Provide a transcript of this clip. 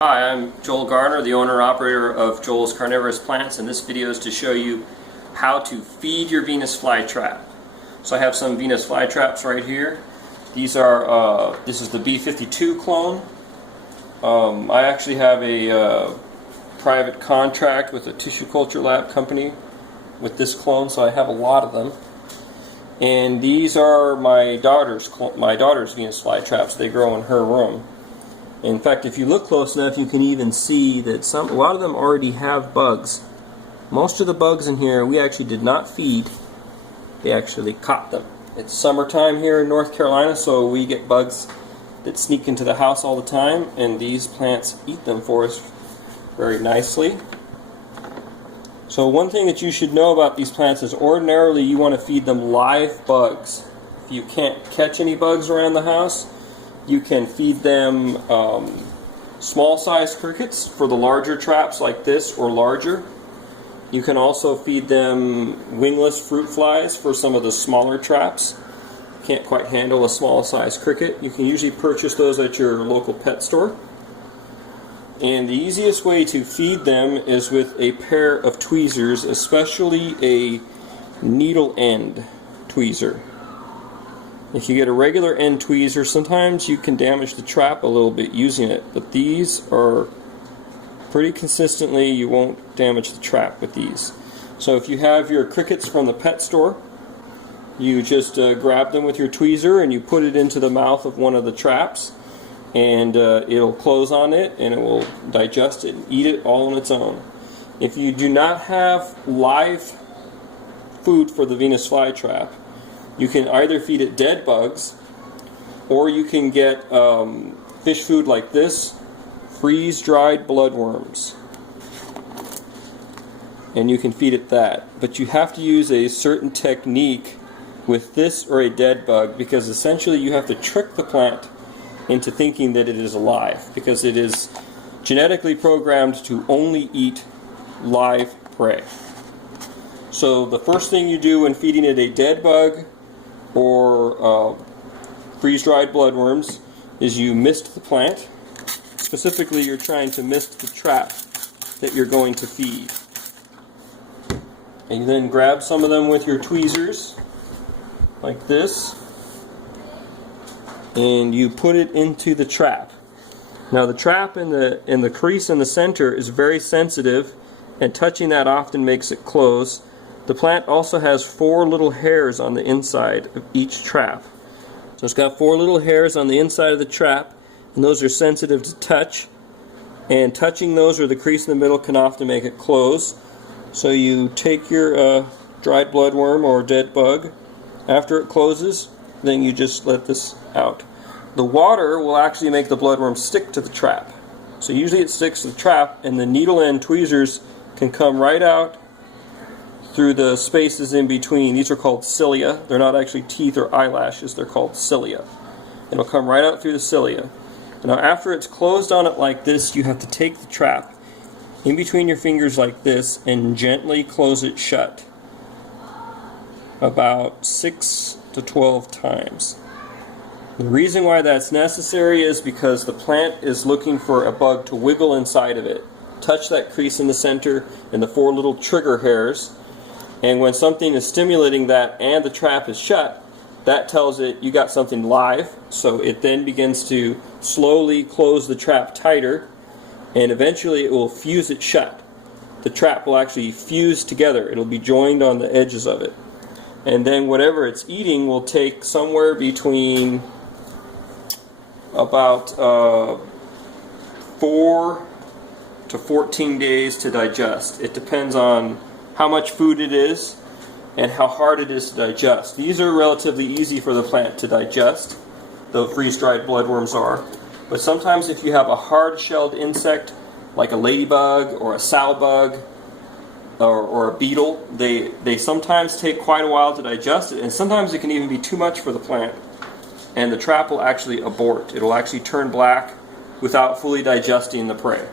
Hi, I'm Joel Garner, the owner-operator of Joel's Carnivorous Plants, and this video is to show you how to feed your Venus flytrap. So I have some Venus flytraps right here. These are, this is the B52 clone. I actually have a private contract with a tissue culture lab company with this clone, so I have a lot of them. And these are my daughter's Venus flytraps. They grow in her room. In fact, if you look close enough, you can even see that a lot of them already have bugs. Most of the bugs in here we actually did not feed. They actually caught them. It's summertime here in North Carolina, so we get bugs that sneak into the house all the time, and these plants eat them for us very nicely. So one thing that you should know about these plants is ordinarily you want to feed them live bugs. If you can't catch any bugs around the house, you can feed them small-sized crickets for the larger traps like this or larger. You can also feed them wingless fruit flies for some of the smaller traps. Can't quite handle a small-sized cricket. You can usually purchase those at your local pet store. And the easiest way to feed them is with a pair of tweezers, especially a needle end tweezer. If you get a regular end tweezer, sometimes you can damage the trap a little bit using it, but these are pretty consistently, you won't damage the trap with these. So if you have your crickets from the pet store, you just grab them with your tweezer and you put it into the mouth of one of the traps, and it'll close on it and it will digest it and eat it all on its own. If you do not have live food for the Venus flytrap, you can either feed it dead bugs, or you can get fish food like this, freeze-dried bloodworms. And you can feed it that. But you have to use a certain technique with this or a dead bug, because essentially you have to trick the plant into thinking that it is alive, because it is genetically programmed to only eat live prey. So the first thing you do when feeding it a dead bug or freeze-dried bloodworms is you mist the plant. Specifically, you're trying to mist the trap that you're going to feed. And you then grab some of them with your tweezers, like this, and you put it into the trap. Now the trap in the crease in the center is very sensitive, and touching that often makes it close. The plant also has 4 little hairs on the inside of each trap. So it's got 4 little hairs on the inside of the trap, and those are sensitive to touch. And touching those or the crease in the middle can often make it close. So you take your dried bloodworm or dead bug. After it closes, then you just let this out. The water will actually make the bloodworm stick to the trap. So usually it sticks to the trap, and the needle end tweezers can come right out through the spaces in between. These are called cilia. They're not actually teeth or eyelashes, they're called cilia. It'll come right out through the cilia. Now after it's closed on it like this, you have to take the trap in between your fingers like this and gently close it shut about 6 to 12 times. The reason why that's necessary is because the plant is looking for a bug to wiggle inside of it. Touch that crease in the center and the 4 little trigger hairs. And when something is stimulating that and the trap is shut, that tells it you got something live, so it then begins to slowly close the trap tighter, and eventually it will fuse it shut. The trap will actually fuse together. It'll be joined on the edges of it. And then whatever it's eating will take somewhere between about 4 to 14 days to digest. It depends on how much food it is and how hard it is to digest. These are relatively easy for the plant to digest, though freeze-dried bloodworms are. But sometimes if you have a hard-shelled insect like a ladybug or a sow bug or a beetle, they sometimes take quite a while to digest it, and sometimes it can even be too much for the plant, and the trap will actually abort. It'll actually turn black without fully digesting the prey.